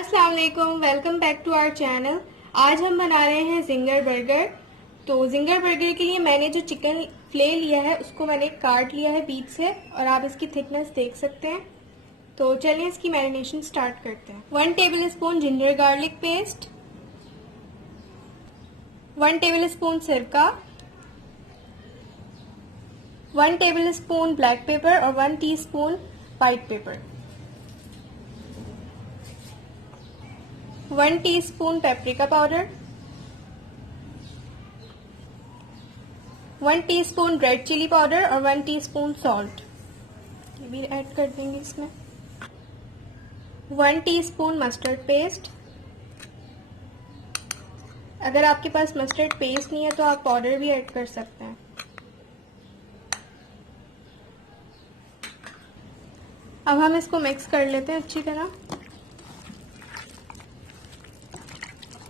अस्सलाम वालेकुम, welcome back to our channel. आज हम बना रहे हैं जिंगर बर्गर। तो जिंगर बर्गर के लिए मैंने जो चिकन फिले लिया है उसको मैंने काट लिया है बीच से, और आप इसकी थिकनेस देख सकते हैं। तो चलिए इसकी मैरिनेशन स्टार्ट करते हैं। 1 tablespoon ginger garlic paste, 1 tablespoon सिरका, 1 टेबल स्पून ब्लैक पेपर और 1 teaspoon white pepper, 1 teaspoon paprika powder, 1 teaspoon red chilli powder और 1 टीस्पून सॉल्ट, ये भी ऐड कर देंगे इसमें। 1 टीस्पून मस्टर्ड पेस्ट। अगर आपके पास मस्टर्ड पेस्ट नहीं है तो आप पाउडर भी ऐड कर सकते हैं। अब हम इसको मिक्स कर लेते हैं अच्छी तरह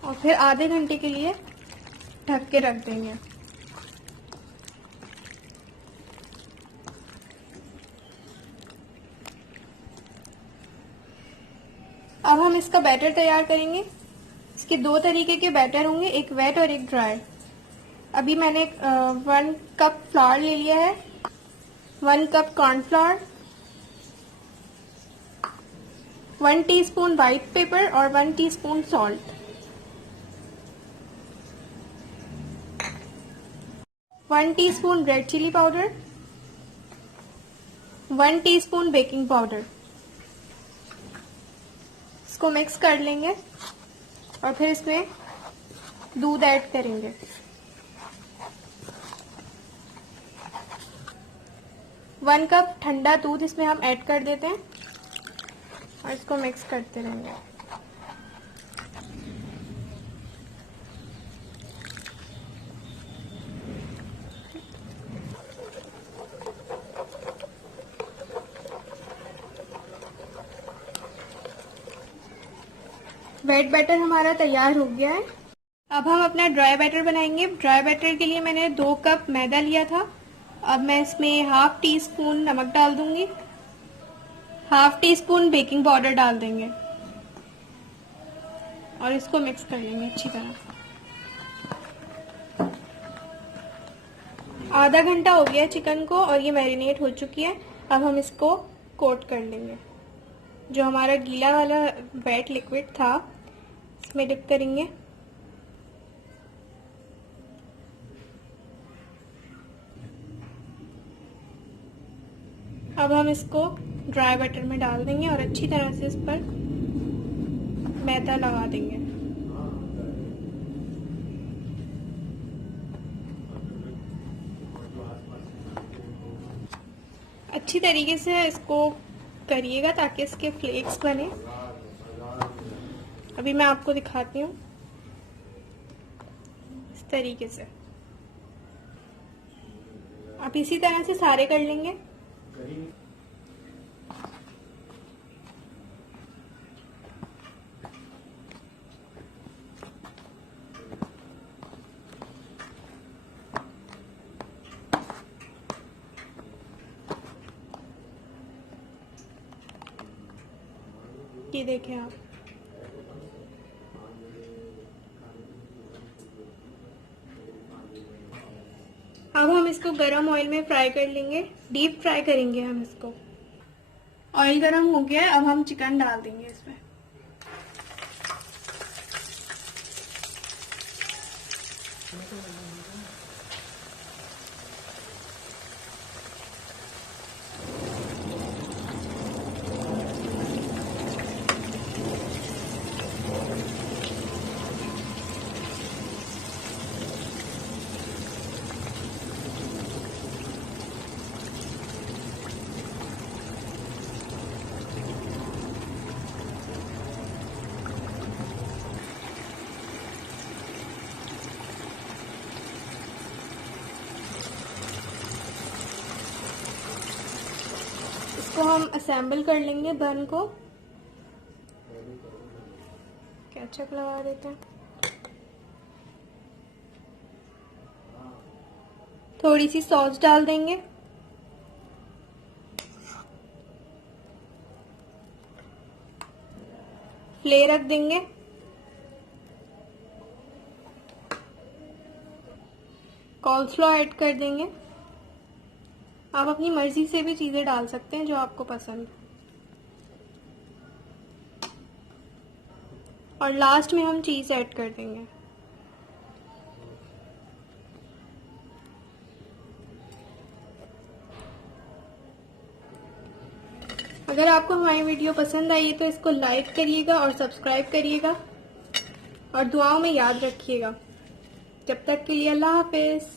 और फिर आधे घंटे के लिए ढक के रख देंगे। अब हम इसका बैटर तैयार करेंगे। इसके 2 तरीके के बैटर होंगे, एक वेट और एक ड्राई। अभी मैंने 1 कप फ्लावर ले लिया है, 1 cup cornflour, 1 teaspoon white pepper और 1 teaspoon salt, 1 teaspoon red chilli powder, 1 teaspoon baking powder. इसको मिक्स कर लेंगे और फिर इसमें दूध ऐड करेंगे। वन कप ठंडा दूध इसमें हम ऐड कर देते हैं और इसको मिक्स करते रहेंगे। वेट बैटर हमारा तैयार हो गया है। अब हम अपना ड्राई बैटर बनाएंगे। ड्राई बैटर के लिए मैंने 2 कप मैदा लिया था। अब मैं इसमें हाफ टी स्पून नमक डाल दूंगी, half tea spoon baking powder डाल देंगे और इसको मिक्स कर लेंगे अच्छी तरह। आधा घंटा हो गया चिकन को और ये मैरिनेट हो चुकी है। अब हम इसको कोट कर लेंगे। जो हमारा गीला वाला वेट लिक्विड था इसमें डिप करेंगे। अब हम इसको ड्राई बैटर में डाल देंगे और अच्छी तरह से इस पर मैदा लगा देंगे। अच्छी तरीके से इसको करिएगा ताकि इसके फ्लेक्स बने। अभी मैं आपको दिखाती हूँ इस तरीके से। आप इसी तरह से सारे कर लेंगे। ये देखें आप। अब हम इसको गरम ऑयल में फ्राई कर लेंगे, डीप फ्राई करेंगे हम इसको। ऑयल गरम हो गया है, अब हम चिकन डाल देंगे इसमें। इसको हम असेंबल कर लेंगे बन को। केचप लगा देते हैं, थोड़ी सी सॉस डाल देंगे, फ्ले रख देंगे। कॉल्स्लॉ ऐड कर देंगे। आप अपनी मर्जी से भी चीजें डाल सकते हैं जो आपको पसंद है। और लास्ट में हम चीज ऐड कर देंगे। अगर आपको हमारी वीडियो पसंद आई है तो इसको लाइक करिएगा और सब्सक्राइब करिएगा और दुआओं में याद रखिएगा। जब तक के लिए अल्लाह हाफिज।